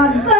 God.